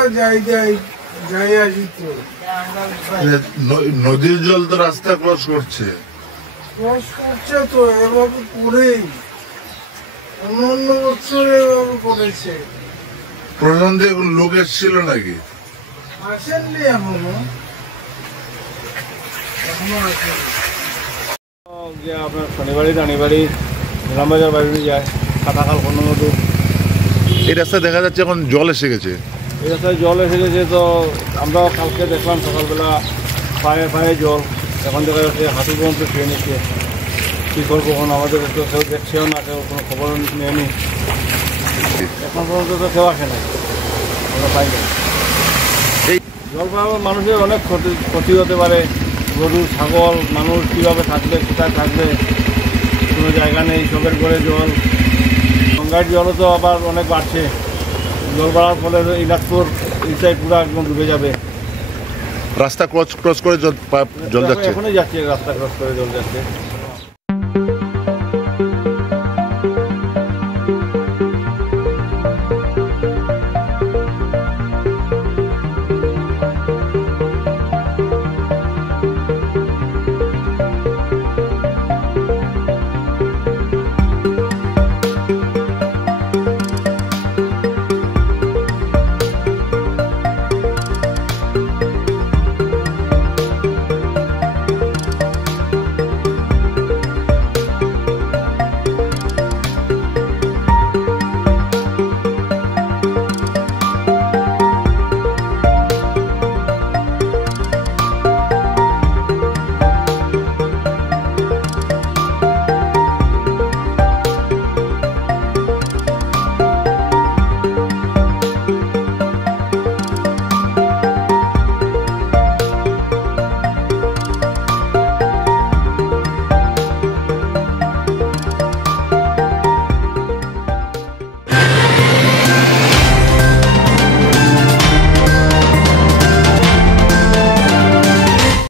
আমরা যাই আসি তো। নদীর জল তো রাস্তা ক্রস করছে তো এভাবে করেই অন্য বছর এভাবে করেছে। প্রশাসন থেকে লোক এসেছিল নাকি? আসেননি এখনো যে আপনার শনিবারই রানিবাড়ি নিলামবাজার বাড়ি যায় কাটাখাল কর্ণমধু। এই রাস্তায় দেখা যাচ্ছে এখন জল এসে গেছে। এই রাস্তায় জল এসে গেছে, তো আমরাও কালকে দেখলাম সকালবেলা পায়ে পায়ে জল, এখন দেখা যাচ্ছে হাঁটু পর্যন্ত খেয়ে নিচ্ছে। কী করবো এখন, আমাদের তো কেউ দেখছেও না, কেউ কোনো খবর নেয়নি, এখন পর্যন্ত তো কেউ আসে না, আমরা পাই না। এই জল পাওয়া মানুষের অনেক ক্ষতি হতে পারে, গরু ছাগল মানুষ কীভাবে থাকবে, কোথায় থাকবে, কোনো জায়গা নেই, সবের ঘরে জল। গঙ্গার জলও তো আবার অনেক বাড়ছে, জল বাড়ার ফলে ইলাজপুর এই সাইড পুরো একদম ডুবে যাবে। রাস্তা ক্রস করে জল যাচ্ছে, এখনই যাচ্ছে, রাস্তা ক্রস করে জল যাচ্ছে।